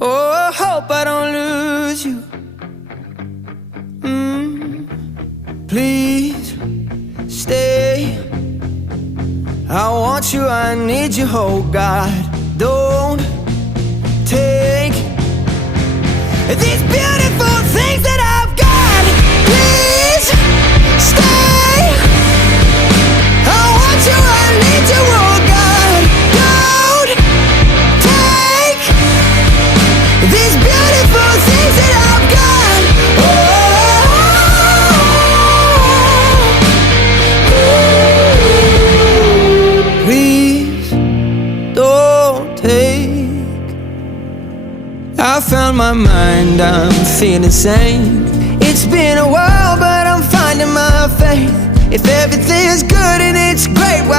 Oh, I hope I don't lose you. Please stay. I want you, I need you, oh God. Don't take these beautiful things that I've got. Please stay. I want you, I need you, oh God. Don't take these beautiful things that I've got. Oh, please don't take. I found my mind, I'm feeling sane. It's been a while, but I'm finding my faith. If everything's good and it's great,